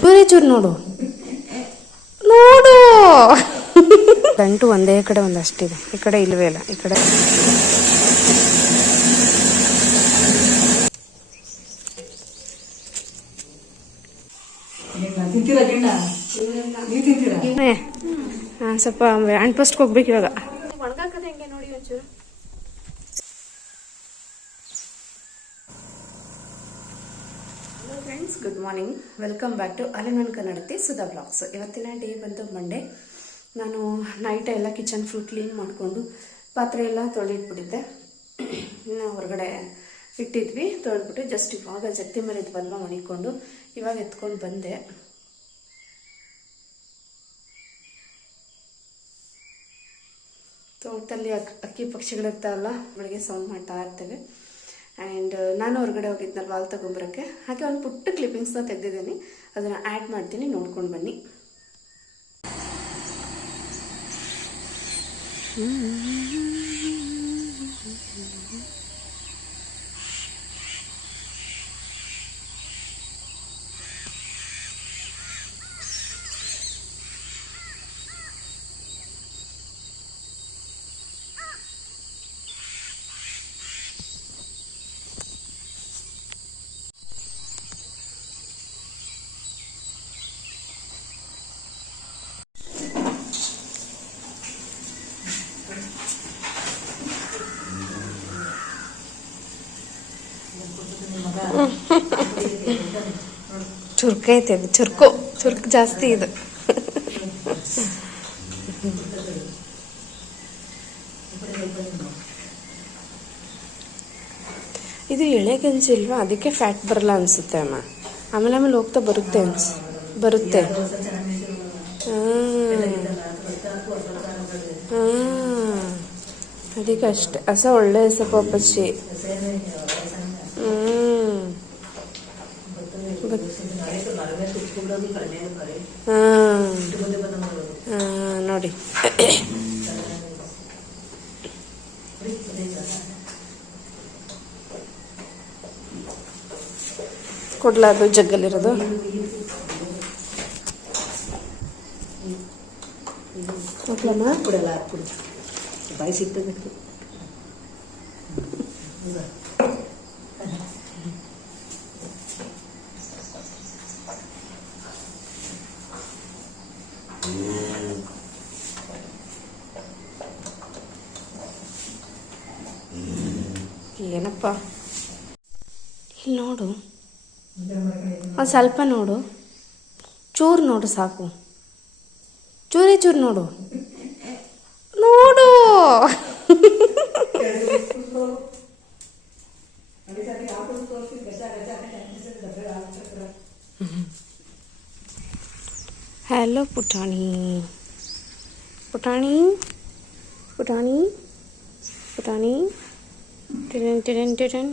ಚೂರೇ ಚೂರು ನೋಡು. ನೋಡು. ಗಂಟು ಒಂದೇ ಕಡೆ ಒಂದಷ್ಟಿದೆ. ಈ ಕಡೆ ಇಲ್ವೇ ಇಲ್ಲ. ಈ ಕಡೆ ಸ್ವಲ್ಪ ಹ್ಯಾಂಡ್ ಪೋಸ್ಟ್ಗೆ ಹೋಗ್ಬೇಕು ಇವಾಗ ಒಣಗಾಕದ ಹೆಂಗೆ ನೋಡಿ ಒಂಚೂರು hello friends good morning welcome back to ಅಲೆಮನ್ ಕನ್ನಡತಿ ಸುಧಾ ಬ್ಲಾಗ್ಸ್ ಇವತ್ತಿನ ಡೇ ಬಂದು ಮಂಡೇ ನಾನು ನೈಟ್ ಎಲ್ಲ ಕಿಚನ್ ಫುಲ್ ಕ್ಲೀನ್ ಮಾಡಿಕೊಂಡು ಪಾತ್ರೆ ಎಲ್ಲ ತೊಳೆದ್ಬಿಟ್ಟಿದ್ದೆ. ಹೊರಗಡೆ ಇಟ್ಟಿದ್ವಿ, ತೊಳೆದ್ಬಿಟ್ಟು ಜಸ್ಟ್ ಇವಾಗ ಜತ್ತಿ ಮೇಲೆ ಇದ್ವಲ್ವ ಮಣಿಕೊಂಡು ಇವಾಗ ಎತ್ಕೊಂಡು ಬಂದೆ. ತೋಟದಲ್ಲಿ ಅಕ್, ಅಕ್ಕಿ ಪಕ್ಷಿಗಳಿರ್ತಾವಲ್ಲ ಬೆಳಗ್ಗೆ ಸೌಂಡ್ ಮಾಡ್ತಾ ಇರ್ತೇವೆ. ಆ್ಯಂಡ್ ನಾನು ಹೊರಗಡೆ ಹೋಗಿದ್ನಲ್ಲ ವಾಲ್ ತಗೊಂಬರೋಕ್ಕೆ. ಹಾಗೆ ಒಂದು ಪುಟ್ಟ ಕ್ಲಿಪ್ಪಿಂಗ್ಸ್ನ ತೆಗೆದಿದ್ದೀನಿ. ಅದನ್ನು ಆ್ಯಡ್ ಮಾಡ್ತೀನಿ, ನೋಡ್ಕೊಂಡು ಬನ್ನಿ. ಚುರುಕೈತೆ ಅದು, ಚುರುಕು ಚುರುಕು ಜಾಸ್ತಿ ಇದು. ಇದು ಎಳೆ ಇಲ್ವಾ? ಅದಕ್ಕೆ ಫ್ಯಾಟ್ ಬರಲ್ಲ ಅನ್ಸುತ್ತೆ ಅಮ್ಮ. ಆಮೇಲೆ ಆಮೇಲೆ ಹೋಗ್ತಾ ಬರುತ್ತೆ ಅನ್ಸ್, ಬರುತ್ತೆ. ಅದಕ್ಕೆ ಅಷ್ಟೆ. ಹಸ ಒಳ್ಳೆ ಹಸ ಪಪ್ಪಚ್ಚಿ ಹ್ಞೂ ಹಾಂ ಹಾಂ ನೋಡಿ ಕೊಡ್ಲಾ ಅದು ಜಗ್ಗಲ್ಲಿರೋದು. ಕೊಡ್ಲಮ್ಮ ಕೊಡಲ್ಲ ಕೊಡಿ ಬಾಯಿ ಸಿಗ್ತದೆ ಏನಪ್ಪ ಇಲ್ಲಿ ನೋಡು ಒಂದು ಸ್ವಲ್ಪ ನೋಡು ಚೂರು ನೋಡು ಸಾಕು ಚೂರೇ ಚೂರು ನೋಡು ನೋಡು ಹಲೋ ಪುಟಾಣಿ ಪುಟಾಣಿ ಪುಟಾಣಿ ಪುಟಾಣಿ ಟಿರನ್ ಟಿರನ್ ಟಿರನ್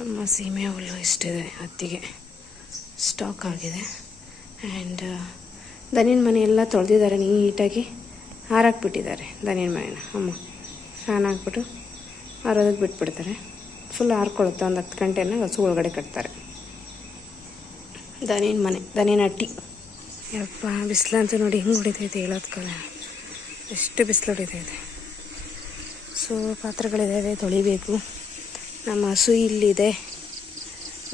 ನಮ್ಮ ಸೀಮೆ ಹುಲ್ಲು ಇಷ್ಟಿದೆ ಹತ್ತಿಗೆ ಸ್ಟಾಕ್ ಆಗಿದೆ. ಆ್ಯಂಡ್ ದನಿನ ಮನೆ ಎಲ್ಲ ತೊಳೆದಿದ್ದಾರೆ, ನೀಟಾಗಿ ಹಾರಾಕ್ಬಿಟ್ಟಿದ್ದಾರೆ ದನಿನ ಮನೆನ. ಅಮ್ಮ, ಫ್ಯಾನ್ ಹಾಕ್ಬಿಟ್ಟು ಹಾರೋದಕ್ಕೆ ಬಿಟ್ಬಿಡ್ತಾರೆ. ಫುಲ್ ಹಾರ್ಕೊಳ್ಳುತ್ತೆ ಒಂದು ಹತ್ತು ಗಂಟೆನ ಹಸು ಒಳಗಡೆ ಕಟ್ತಾರೆ. ದನಿನ ಮನೆ, ದನಿನ ಅಟ್ಟಿ ಯಪ್ಪ ಅಂತ ನೋಡಿ ಹಿಂಗೆ ಹೊಡಿತೈತೆ ಹೇಳೋದ್ಕಲ್ಲ ಎಷ್ಟು ಬಿಸಿಲು ಹೊಡಿತೈತೆ ಸೊ ಪಾತ್ರೆಗಳಿದ್ದಾವೆ ತೊಳಿಬೇಕು. ನಮ್ಮ ಹಸು ಇಲ್ಲಿದೆ.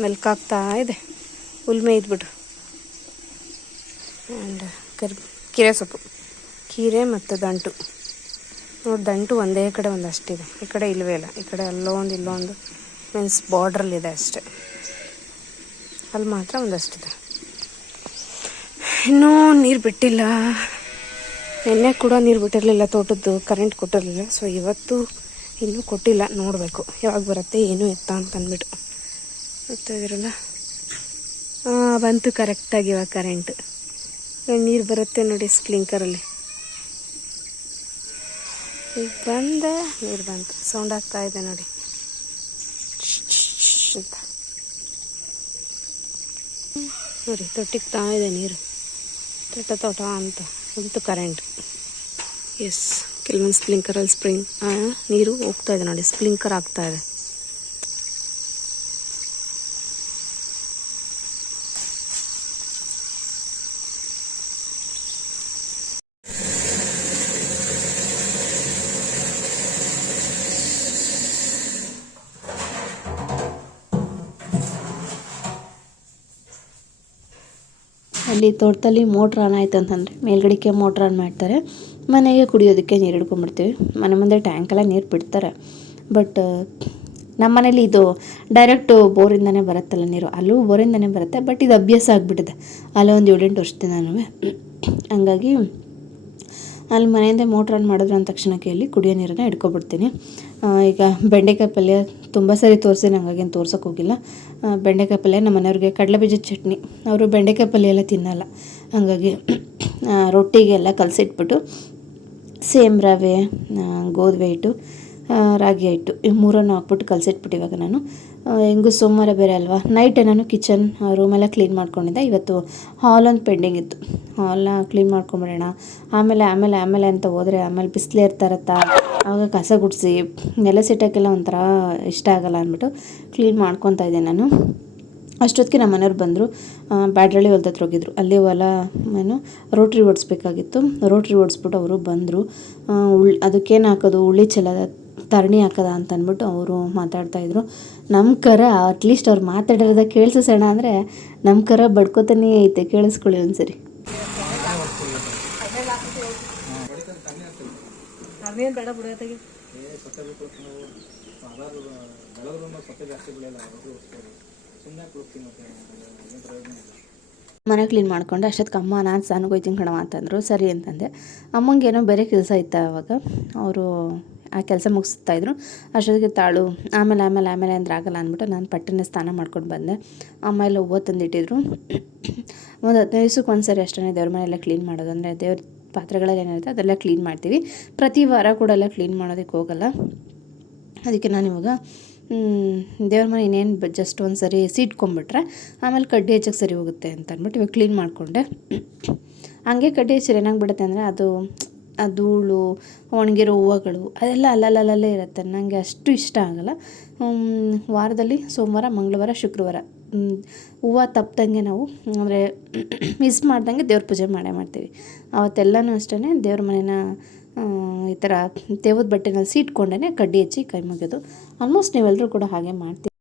ಮೆಲ್ಕಾಗ್ತಾ ಇದೆ. ಉಲ್ಮೆ ಇದ್ಬಿಟ್ಟು ಆ್ಯಂಡ್ ಕರಿ, ಕೀರೆ ಸೊಪ್ಪು. ಕೀರೆ ಮತ್ತು ದಂಟು. ನೋಡಿ, ದಂಟು ಒಂದೇ ಕಡೆ ಒಂದಷ್ಟಿದೆ ಈ ಕಡೆ ಇಲ್ಲವೇ ಇಲ್ಲ. ಈ ಕಡೆ ಅಲ್ಲೋ ಒಂದು, ಇಲ್ಲೋ ಒಂದು ಮೀನ್ಸ್ ಬಾರ್ಡ್ರಲ್ಲಿದೆ ಅಷ್ಟೇ. ಅಲ್ಲಿ ಮಾತ್ರ ಒಂದಷ್ಟಿದೆ. ಇನ್ನೂ ನೀರು ಬಿಟ್ಟಿಲ್ಲ. ನಿನ್ನೆ ಕೂಡ ನೀರು ಬಿಟ್ಟಿರಲಿಲ್ಲ, ತೋಟದ್ದು ಕರೆಂಟ್ ಕೊಟ್ಟಿರಲಿಲ್ಲ. ಸೊ ಇವತ್ತು ಇನ್ನೂ ಕೊಟ್ಟಿಲ್ಲ, ನೋಡಬೇಕು. ಯಾವಾಗ ಬರುತ್ತೆ, ಏನು ಎತ್ತ ಅಂತ ಅಂದ್ಬಿಟ್ಟು ಇದಿರಲ್ಲ? ಹಾಂ ಬಂತು ಕರೆಕ್ಟಾಗಿ ಇವಾಗ ಕರೆಂಟ್ ನೀರು ಬರುತ್ತೆ ನೋಡಿ ಸ್ಪ್ಲಿಂಕರಲ್ಲಿ ಈಗ ಬಂದ, ನೀರು ಬಂತು. ಸೌಂಡ್ ಆಗ್ತಾ ಇದೆ ನೋಡಿ. ಅಂತ ನೋಡಿ ತೊಟ್ಟಿಗ್ತಾ ಇದೆ ನೀರು. ತೋಟ ತೋಟ ಅಂತ, ಬಂತು ಕರೆಂಟ್ ಎಸ್ ಕೆಲವೊಂದು ಸ್ಪ್ಲಿಂಕರಲ್ಲಿ ಸ್ಪ್ರಿಂಗ್ ನೀರು ಹೋಗ್ತಾ ಇದೆ ನೋಡಿ, ಸ್ಪ್ಲಿಂಕರ್ ಆಗ್ತಾ ಇದೆ. ಅಲ್ಲಿ ತೋಟದಲ್ಲಿ ಮೋಟ್ರ್ ಆನ್ ಆಯ್ತು ಅಂತಂದರೆ ಮೇಲ್ಗಡೆಗೆ ಮೋಟ್ರ್ ಆನ್ ಮಾಡ್ತಾರೆ. ಮನೆಗೆ ಕುಡಿಯೋದಕ್ಕೆ ನೀರು ಹಿಡ್ಕೊಂಡ್ಬಿಡ್ತೀವಿ ಮನೆ ಮುಂದೆ ಟ್ಯಾಂಕೆಲ್ಲ ನೀರು ಬಿಡ್ತಾರೆ. ಬಟ್ ನಮ್ಮ ಮನೇಲಿ ಇದು ಡೈರೆಕ್ಟು ಬೋರಿಂದನೇ ಬರುತ್ತಲ್ಲ ನೀರು. ಅಲ್ಲೂ ಬೋರಿಂದನೇ ಬರುತ್ತೆ ಬಟ್ ಇದು ಅಭ್ಯಾಸ ಆಗಿಬಿಟ್ಟಿದೆ. ಅಲ್ಲೇ ಒಂದು ಏಳೆಂಟು ನಾನು ಹಂಗಾಗಿ, ಅಲ್ಲಿ ಮನೆಯಿಂದ ಮೋಟ್ರ್ ಆನ್ ಮಾಡಿದ್ರು ಅಂದ ತಕ್ಷಣಕ್ಕೆ ಇಲ್ಲಿ ಕುಡಿಯೋ ನೀರನ್ನು ಹಿಡ್ಕೊಬಿಡ್ತೀನಿ. ಈಗ ಬೆಂಡೆಕಾಯಿ ಪಲ್ಯ ತುಂಬ ಸರಿ ತೋರಿಸಿ ಹಂಗಾಗೇನು ತೋರ್ಸೋಕೆ ಹೋಗಿಲ್ಲ. ಬೆಂಡೆಕಾಯಿ ಪಲ್ಯ ನಮ್ಮ ಮನೆಯವ್ರಿಗೆ ಕಡಲೆಬೀಜದ ಚಟ್ನಿ. ಅವರು ಬೆಂಡೆಕಾಯಿ ಪಲ್ಯ ಎಲ್ಲ ತಿನ್ನಲ್ಲ. ಹಂಗಾಗಿ ರೊಟ್ಟಿಗೆಲ್ಲ ಕಲಸಿಟ್ಬಿಟ್ಟು ಸೇಮ್ ರವೆ ಗೋಧಿ ಹಿಟ್ಟು ರಾಗಿ ಹಿಟ್ಟು, ಈ ಮೂರನ್ನು ಹಾಕ್ಬಿಟ್ಟು ಕಲಸಿಟ್ಬಿಟ್ಟು ಇವಾಗ ನಾನು ಹೆಂಗು ಸೋಮವಾರ ಬೇರೆ ಅಲ್ವಾ? ನೈಟೇ ನಾನು ಕಿಚನ್ ರೂಮೆಲ್ಲ ಕ್ಲೀನ್ ಮಾಡ್ಕೊಂಡಿದ್ದೆ. ಇವತ್ತು ಹಾಲ್ ಒಂದು ಪೆಂಡಿಂಗ್ ಇತ್ತು. ಹಾಲ್ನ ಕ್ಲೀನ್ ಮಾಡ್ಕೊಂಬಿಡೋಣ. ಆಮೇಲೆ ಆಮೇಲೆ ಆಮೇಲೆ ಅಂತ ಹೋದರೆ ಆಮೇಲೆ ಬಿಸಿಲೇ ಇರ್ತಾ ಇರತ್ತಾ? ಆವಾಗ ಕಸ ಗುಡಿಸಿ, ನೆಲೆ ಸಿಟ್ಟಕ್ಕೆಲ್ಲ ಒಂಥರ ಇಷ್ಟ ಆಗಲ್ಲ ಅಂದ್ಬಿಟ್ಟು ಕ್ಲೀನ್ ಮಾಡ್ಕೊತಾ ಇದ್ದೆ ನಾನು. ಅಷ್ಟೊತ್ತಿಗೆ ನಮ್ಮ ಮನೆಯವ್ರು ಬಂದರು. ಬ್ಯಾಡ್ರಳ್ಳಿ ಹೊಲ್ದ ಹತ್ರ ಹೋಗಿದ್ರು. ಅಲ್ಲಿ ಹೊಲ ಏನು ರೋಟ್ರಿ ಓಡಿಸ್ಬೇಕಾಗಿತ್ತು. ರೋಟ್ರಿ ಓಡಿಸ್ಬಿಟ್ಟು ಅವರು ಬಂದರು. ಉಳ್ ಅದಕ್ಕೇನು ಹಾಕೋದು ಉಳ್ಳಿ ಚೆಲ್ಲದ ತರಣಿ ಹಾಕದ ಅಂತ ಅಂದ್ಬಿಟ್ಟು ಅವರು ಮಾತಾಡ್ತಾಯಿದ್ರು ನಮ್ಮ ಕರ ಅಟ್ಲೀಸ್ಟ್ ಅವ್ರು ಮಾತಾಡಿರೋದ ಕೇಳಿಸೋಣ ಅಂದರೆ ನಮ್ಮ ಕರ ಬಡ್ಕೋತಾನೇ ಐತೆ ಕೇಳಿಸ್ಕೊಳ್ಳಿ ಒಂದ್ಸರಿ. ಸರಿ ಜಾಸ್ತಿ ಮನೆ ಕ್ಲೀನ್ ಮಾಡ್ಕೊಂಡು ಅಷ್ಟೊತ್ತಿಗೆ ಅಮ್ಮ ನಾನು ಸ್ನಾನಕ್ಕೆ ಹೋಯ್ತೀನಿ ಕಣವ ಅಂತಂದರು. ಸರಿ ಅಂತಂದೆ. ಅಮ್ಮಂಗೆ ಏನೋ ಬೇರೆ ಕೆಲಸ ಇತ್ತು ಅವಾಗ. ಅವರು ಆ ಕೆಲಸ ಮುಗಿಸ್ತಾಯಿದ್ರು ಅಷ್ಟೊತ್ತಿಗೆ ತಾಳು ಆಮೇಲೆ ಆಮೇಲೆ ಆಮೇಲೆ ಅಂದ್ರೆ ಆಗಲ್ಲ ಅಂದ್ಬಿಟ್ಟು ನಾನು ಪಟ್ಟನೆ ಸ್ನಾನ ಮಾಡ್ಕೊಂಡು ಬಂದೆ. ಅಮ್ಮ ಎಲ್ಲ ಹೂವು ತಂದಿಟ್ಟಿದ್ರು. ಒಂದು ಹದಿನೈದು ದಿವ್ಸಕ್ಕೆ ಒಂದು ಸರಿ ಅಷ್ಟೇ ದೇವ್ರ ಮನೆಯೆಲ್ಲ ಕ್ಲೀನ್ ಮಾಡೋದು. ಅಂದರೆ ದೇವ್ರ ಪಾತ್ರೆಗಳಲ್ಲಿ ಏನಿರುತ್ತೆ ಅದೆಲ್ಲ ಕ್ಲೀನ್ ಮಾಡ್ತೀವಿ. ಪ್ರತಿ ವಾರ ಕೂಡ ಎಲ್ಲ ಕ್ಲೀನ್ ಮಾಡೋದಕ್ಕೆ ಹೋಗಲ್ಲ. ಅದಕ್ಕೆ ನಾನು ಇವಾಗ ದೇವ್ರ ಮನೆ ಇನ್ನೇನು ಜಸ್ಟ್ ಒಂದು ಸರಿ ಸೀಟ್ಕೊಂಬಿಟ್ರೆ ಆಮೇಲೆ ಕಡ್ಡಿ ಹೆಚ್ಚಕ್ಕೆ ಸರಿ ಹೋಗುತ್ತೆ ಅಂತ ಅಂದ್ಬಿಟ್ಟು ಇವಾಗ ಕ್ಲೀನ್ ಮಾಡಿಕೊಂಡೆ. ಹಂಗೆ ಕಡ್ಡಿ ಹೆಚ್ಚು ಏನಾಗ್ಬಿಡುತ್ತೆ ಅಂದರೆ ಅದು, ಆ ಧೂಳು, ಒಣಗಿರೋ ಹೂವುಗಳು, ಅದೆಲ್ಲ ಅಲ್ಲಲ್ಲಲ್ಲೇ ಇರುತ್ತೆ. ನನಗೆ ಅಷ್ಟು ಇಷ್ಟ ಆಗಲ್ಲ. ವಾರದಲ್ಲಿ ಸೋಮವಾರ, ಮಂಗಳವಾರ, ಶುಕ್ರವಾರ. ಹೂವು ತಪ್ಪದಂಗೆ ನಾವು, ಅಂದರೆ ಮಿಸ್ ಮಾಡ್ದಂಗೆ ದೇವ್ರ ಪೂಜೆ ಮಾಡೇ ಮಾಡ್ತೀವಿ. ಅವತ್ತೆಲ್ಲನೂ ಅಷ್ಟೇ ದೇವ್ರ ಮನೇನ ಈ ಥರ ತೇವದ ಬಟ್ಟೆನಲ್ಲಿ ಸೀಟ್ಕೊಂಡೇ ಕಡ್ಡಿ ಹಚ್ಚಿ ಕೈ ಮುಗಿಯೋದು ಆಲ್ಮೋಸ್ಟ್ ನೀವೆಲ್ಲರೂ ಕೂಡ ಹಾಗೆ ಮಾಡ್ತೀವಿ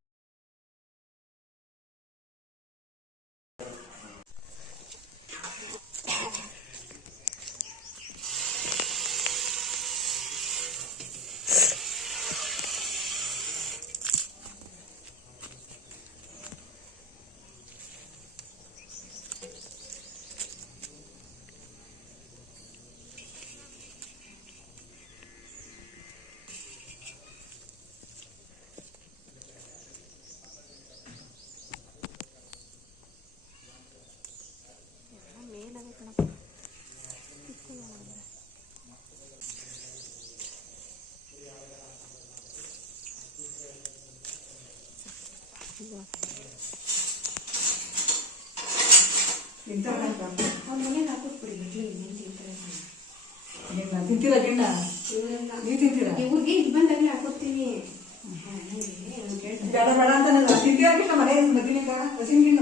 ಗಿಣ್ಣ ಮನೆ ಮದ್ದಿನಿಕ ಹಸಿನ ಗಿಣ್ಣು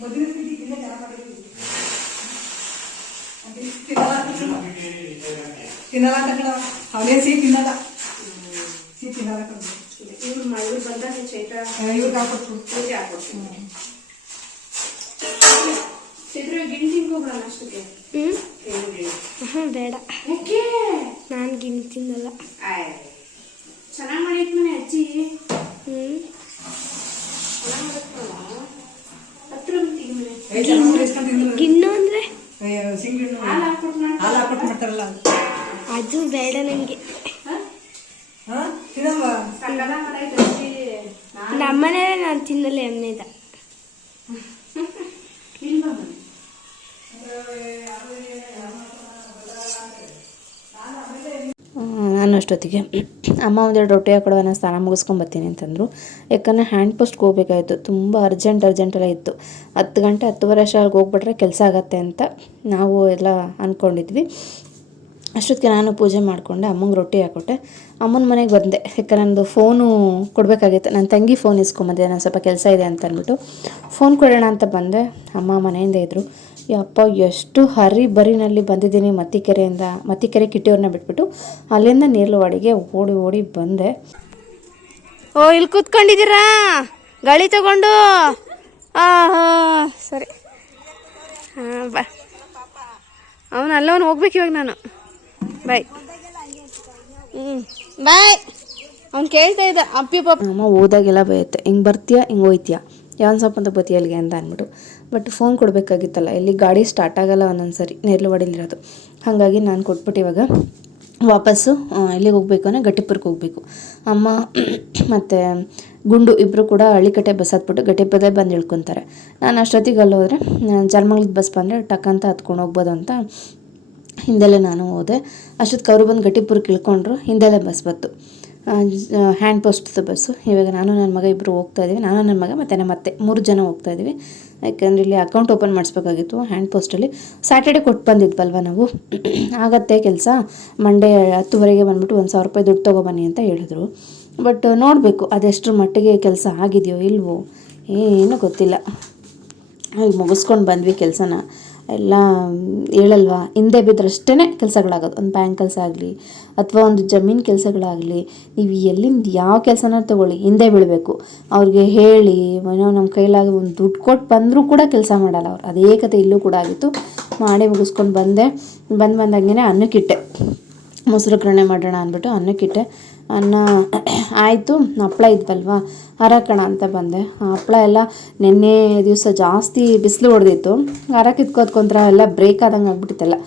ಮದ್ದಿನ ತಿಂಡಿ ಗಿಣ್ಣ ಜನ ಮಾಡಿದ್ವಿ. ತಿನ್ನಲ್ಲ ತಿನ್ನಲ್ಲ ಅವನೇ ಸಿಹಿ ತಿನ್ನಲ್ಲ. ಅಷ್ಟೊತ್ತಿಗೆ ಅಮ್ಮ ಒಂದೆರಡು ರೊಟ್ಟಿ ಹಾಕೊಡುವ ನಾನು ಸ್ನಾನ ಮುಗಿಸ್ಕೊಂಬರ್ತೀನಿ ಅಂತಂದರು. ಯಾಕಂದರೆ ಹ್ಯಾಂಡ್ ಪೋಸ್ಟ್ಗೆ ಹೋಗ್ಬೇಕಾಯಿತು. ತುಂಬ ಅರ್ಜೆಂಟ್ ಅರ್ಜೆಂಟೆಲ್ಲ ಇತ್ತು. ಹತ್ತು ಗಂಟೆ, ಹತ್ತುವರೆ ಅಷ್ಟರಲ್ಲಿ ಹೋಗ್ಬಿಟ್ರೆ ಕೆಲಸ ಆಗತ್ತೆ ಅಂತ ನಾವು ಎಲ್ಲ ಅಂದ್ಕೊಂಡಿದ್ವಿ ಅಷ್ಟೊತ್ತಿಗೆ ನಾನು ಪೂಜೆ ಮಾಡಿಕೊಂಡೆ, ಅಮ್ಮಂಗೆ ರೊಟ್ಟಿ ಹಾಕ್ಕೊಟ್ಟೆ ಅಮ್ಮನ ಮನೆಗೆ ಬಂದೆ. ಯಾಕೆ ನನ್ನದು ಫೋನು ಕೊಡಬೇಕಾಗಿತ್ತು. ನನ್ನ ತಂಗಿ ಫೋನ್ ಇಸ್ಕೊಂಬಂದೆ ನಾನು ಸ್ವಲ್ಪ ಕೆಲಸ ಇದೆ ಅಂತ ಅಂದ್ಬಿಟ್ಟು ಫೋನ್ ಕೊಡೋಣ ಅಂತ ಬಂದೆ. ಅಮ್ಮ ಮನೆಯಿಂದ ಇದ್ದರು ಯಪ್ಪ ಎಷ್ಟು ಹರಿ ಬರಿನಲ್ಲಿ ಬಂದಿದ್ದೀನಿ ಮತ್ತಿಕೆರೆಯಿಂದ ಮತ್ತಿಕೆರೆ ಕಿಟ್ಟಿಯವ್ರನ್ನ ಬಿಟ್ಬಿಟ್ಟು ಅಲ್ಲಿಂದ ನೀರ್ಲವಾಡಿಗೆ ಓಡಿ ಓಡಿ ಬಂದೆ. ಓ ಇಲ್ಲಿ ಕೂತ್ಕೊಂಡಿದ್ದೀರಾ? ಗಾಳಿ ತಗೊಂಡು? ಆಹಾ ಸರಿ. ಹಾಂ ಬಾ. ಅವನು ಅಲ್ಲವನು ಹೋಗ್ಬೇಕು ಇವಾಗ ನಾನು. ಬಾಯ್. ಹ್ಞೂ ಬಾಯ್. ಅವ್ನು ಕೇಳ್ತಾ ಇದ್ದ ಅಪ್ಪಿ ಪಾಪ. ಅಮ್ಮ ಹೋದಾಗೆಲ್ಲ ಬೈಯುತ್ತೆ ಹಿಂಗೆ ಬರ್ತೀಯಾ ಹಿಂಗೆ ಹೋಯ್ತೀಯಾ ಯಾವ ಸಪ್ಪಂತ ಅಂತ ಅಲ್ಲಿಗೆ ಅಂತ ಅಂದ್ಬಿಟ್ಟು. ಬಟ್ ಫೋನ್ ಕೊಡಬೇಕಾಗಿತ್ತಲ್ಲ ಇಲ್ಲಿ ಗಾಡಿ ಸ್ಟಾರ್ಟ್ ಆಗಲ್ಲ ಒಂದೊಂದು ಸರಿ ನೇರ್ಲವಾಡಿಲಿರೋದು ಹಾಗಾಗಿ ನಾನು ಕೊಟ್ಬಿಟ್ಟು ಇವಾಗ ವಾಪಸ್ಸು ಇಲ್ಲಿಗೆ ಹೋಗಬೇಕು ಅಂದರೆ ಗಟ್ಟಿಪುರಕ್ಕೆ ಹೋಗಬೇಕು. ಅಮ್ಮ ಮತ್ತು ಗುಂಡು ಇಬ್ಬರು ಕೂಡ ಹಳ್ಳಿಕಟ್ಟೆ ಬಸ್ ಹತ್ಬಿಟ್ಟು ಗಟ್ಟಿಪುರದೇ ಬಂದು ಇಳ್ಕೊತಾರೆ. ನಾನು ಅಷ್ಟೊತ್ತಿಗೆ ಅಲ್ಲಿ ಹೋದರೆ ಜಲ್ಮಂಗ್ಲದ ಬಸ್ ಬಂದರೆ ಟಕ್ ಅಂತ ಹತ್ಕೊಂಡು ಹೋಗ್ಬೋದು ಅಂತ ಹಿಂದೆಲ್ಲೇ ನಾನು ಹೋದೆ. ಅಷ್ಟೊತ್ತಿಗೆ ಅವರು ಬಂದು ಗಟ್ಟಿಪುರಕ್ಕೆ ಇಳ್ಕೊಂಡ್ರು, ಹಿಂದೆಲ್ಲೇ ಬಸ್ ಬಂತು. ಹ್ಯಾಂಡ್ ಪೋಸ್ಟ್ದು ಬಸ್ಸು ಇವಾಗ ನಾನು ನನ್ನ ಮಗ ಇಬ್ಬರು ಹೋಗ್ತಾ ಇದ್ದೀವಿ ನಾನು ನನ್ನ ಮಗ ಮತ್ತು ನಮ್ಮ ಮೂರು ಜನ ಹೋಗ್ತಾ ಇದ್ದೀವಿ ಯಾಕಂದರೆ ಇಲ್ಲಿ ಅಕೌಂಟ್ ಓಪನ್ ಮಾಡಿಸ್ಬೇಕಾಗಿತ್ತು ಹ್ಯಾಂಡ್ ಪೋಸ್ಟಲ್ಲಿ ಸ್ಯಾಟರ್ಡೆ ಕೊಟ್ಟು ಬಂದಿದ್ವಲ್ವ ನಾವು? ಆಗತ್ತೆ ಕೆಲಸ. ಮಂಡೇ ಹತ್ತುವರೆಗೆ ಬಂದ್ಬಿಟ್ಟು ಒಂದು ಸಾವಿರ ರೂಪಾಯಿ ದುಡ್ಡು ತೊಗೊಬನ್ನಿ ಅಂತ ಹೇಳಿದ್ರು. ಬಟ್ ನೋಡಬೇಕು ಅದೆಷ್ಟರ ಮಟ್ಟಿಗೆ ಕೆಲಸ ಆಗಿದೆಯೋ ಇಲ್ವೋ, ಏನೂ ಗೊತ್ತಿಲ್ಲ. ಈಗ ಮುಗಿಸ್ಕೊಂಡು ಬಂದ್ವಿ ಕೆಲಸನ. ಎಲ್ಲ ಹೇಳಲ್ವಾ? ಹಿಂದೆ ಬಿದ್ದರಷ್ಟೇ ಕೆಲಸಗಳಾಗೋದು. ಒಂದು ಬ್ಯಾಂಕ್ ಕೆಲಸ ಆಗಲಿ, ಅಥವಾ ಒಂದು ಜಮೀನು ಕೆಲಸಗಳಾಗಲಿ, ನೀವು ಎಲ್ಲಿಂದ ಯಾವ ಕೆಲಸನ ತಗೊಳ್ಳಿ, ಹಿಂದೆ ಬೀಳಬೇಕು. ಅವ್ರಿಗೆ ಹೇಳಿ, ಏನೋ ನಮ್ಮ ಕೈಲಾಗಿ ಒಂದು ದುಡ್ಡು ಕೊಟ್ಟು ಬಂದರೂ ಕೂಡ ಕೆಲಸ ಮಾಡಲ್ಲ ಅವ್ರು. ಅದೇ ಕತೆ ಇಲ್ಲೂ ಕೂಡ ಆಗಿತ್ತು. ಮಾಡಿ ಮುಗಿಸ್ಕೊಂಡು ಬಂದೆ. ಬಂದು ಬಂದಂಗೆ ಅನ್ನಕ್ಕಿಟ್ಟೆ. ಮೊಸರು ಕರಣೆ ಮಾಡೋಣ ಅಂದ್ಬಿಟ್ಟು ಅನ್ನಕ್ಕಿಟ್ಟೆ. ಅನ್ನ ಆಯಿತು, ಹಪ್ಪಳ ಇದ್ವಲ್ವ? ಹರಕೋಣ ಅಂತ ಬಂದೆ. ಹಪ್ಪಳ ಎಲ್ಲ ನಿನ್ನೆ ದಿವಸ ಜಾಸ್ತಿ ಬಿಸಿಲು ಹೊಡೆದಿತ್ತು. ಹರ ಇದ್ಕೋತ್ಕೊಂತರ ಎಲ್ಲ ಬ್ರೇಕ್ ಆದಂಗೆ ಆಗ್ಬಿಟ್ಟಿತ್ತಲ್ಲ,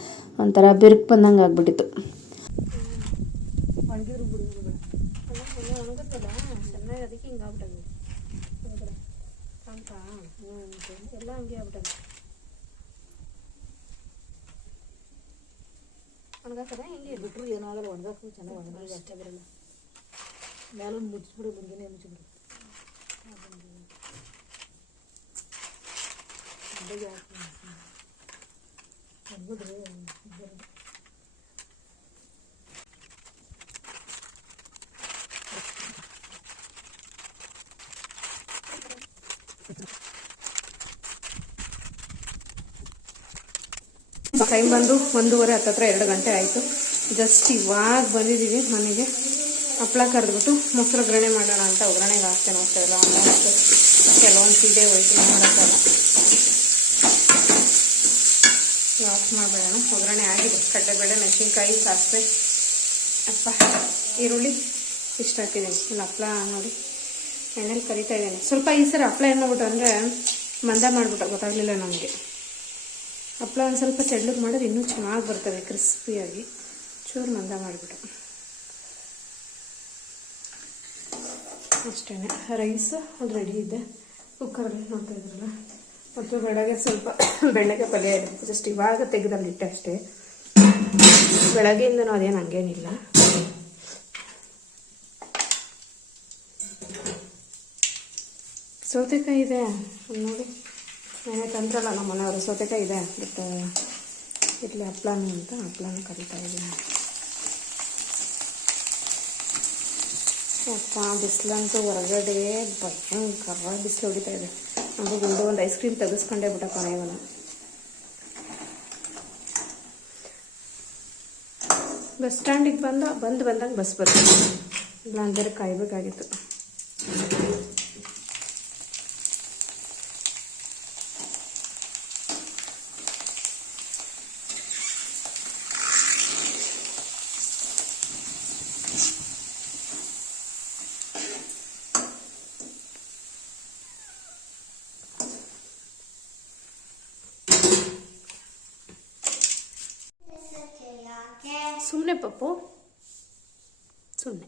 ಒಂಥರ ಬಿರುಕು ಬಂದಂಗೆ ಆಗ್ಬಿಟ್ಟಿತ್ತು. ಎಲ್ಲ ಹಂಗೆ ಆಗ್ಬಿಟ್ಟದ ಒಣಗಾಕದ? ಹೆಂಗೆ ಬಿಟ್ಟರು ಏನಾಗಲ್ಲ ಒಣಗಾಕು ಚೆನ್ನಾಗಿ ಒಣಗಿ ಅಷ್ಟೇ ಬರಲ್ಲ ಮೇಲೊಂದು ಮುಚ್ಚಿಬಿಡು ಮುಂದಿನ ಮುಚ್ಚಿಬಿಡು ಟೈಮ್ ಬಂದು ಒಂದೂವರೆ ಹತ್ತತ್ರ ಎರಡು ಗಂಟೆ ಆಯಿತು ಜಸ್ಟ್ ಇವಾಗ ಬಂದಿದ್ದೀವಿ ಮನೆಗೆ ಹಪ್ಳ ಕರೆದ್ಬಿಟ್ಟು ಮೊಸರು ಒಗ್ಗರಣೆ ಮಾಡೋಣ ಅಂತ ಒಗ್ಗರಣೆಗೆ ಹಾಕ್ತೇನೆ. ಹೋಗ್ತಾಯಿಲ್ಲ ಆಲ್ಮೋಸ್ಟ್ ಕೆಲವೊಂದು ಸೀಡೆ ಹೋಯ್ತು ಮಾಡೋಕ್ಕಲ್ಲ ಆಫ್ ಮಾಡಬೇಡೋಣ. ಒಗ್ಗರಣೆ ಆಗಿದೆ. ಕಡಲೆಬೇಳೆ, ಮೆಣಸಿನ್ಕಾಯಿ, ಸಾಸಿವೆ. ಅಪ್ಪ, ಈರುಳ್ಳಿ ಇಷ್ಟು ಹಾಕಿದ್ದೀನಿ. ಇಲ್ಲಿ ಹಪ್ಪಳ ನೋಡಿ. ಎಣ್ಣೆಲಿ ಕರಿತಾ ಇದ್ದೀನಿ. ಸ್ವಲ್ಪ ಈ ಸರಿ ಹಪ್ಪಳ ಏನು ಮಾಡ್ಬಿಟ್ಟು ಅಂದರೆ ಮಂದ ಮಾಡಿಬಿಟ್ಟು ಗೊತ್ತಾಗಲಿಲ್ಲ ನಮಗೆ. ಹಪ್ಪಳ ಒಂದು ಸ್ವಲ್ಪ ತೆಳ್ಳಗೆ ಮಾಡಿದ್ರೆ ಇನ್ನೂ ಚೆನ್ನಾಗಿ ಬರ್ತದೆ ಕ್ರಿಸ್ಪಿಯಾಗಿ ಚೂರು ಮಂದ ಮಾಡಿಬಿಟ್ಟು. ಅಷ್ಟೇ ರೈಸ್ ಅದು ರೆಡಿ ಇದೆ. ಕುಕ್ಕರಲ್ಲಿ ನೋಡ್ತಾ ಇದ್ರಲ್ಲ. ಮತ್ತು ಬೆಳಗ್ಗೆ ಸ್ವಲ್ಪ ಬೆಳಗ್ಗೆ ಪಲ್ಯ ಇದೆ. ಜಸ್ಟ್ ಇವಾಗ ತೆಗೆದಲ್ಲಿಟ್ಟೆ ಅಷ್ಟೇ. ಬೆಳಗ್ಗೆಯಿಂದನೂ ಅದೇನು ಹಂಗೇನಿಲ್ಲ ಸೌತೆಕಾಯಿ ಇದೆ. ನೋಡಿ. ನಾನೇ ತಂದ್ರಲ್ಲ ನಮ್ಮ ಮನೆಯವರು ಸೌತೆಕಾಯಿ ಇದೆ. ಬಟ್ ಇಲ್ಲಿ ಹಪ್ಳಾನು ಅಂತ ಹಪ್ಳಾನು ಕರಿತಾ ಇದ್ದೀನಿ. ಅಪ್ಪ ಬಿಸಿಲಂತೂ ಹೊರಗಡೆ ಭಯಂಕರ ಬಿಸಿಲು ಹೊಡಿತಾ ಇದೆ. ನಮಗೂ ಗುಂಡು ಒಂದು ಐಸ್ ಕ್ರೀಮ್ ತೆಗೆಸ್ಕೊಂಡೇ ಬಿಟ್ಟ ಕೊನೆಯವನು ಬಸ್ ಸ್ಟ್ಯಾಂಡಿಗೆ ಬಂದ, ಬಂದು ಬಂದಂಗೆ ಬಸ್ ಬರ್ತೀನಿ ಇಲ್ಲ ಅಂದರೆ ಕಾಯ್ಬೇಕಾಗಿತ್ತು. ಸುಮ್ಮನೆ ಪಪ್ಪು. ಸುಮ್ಮನೆ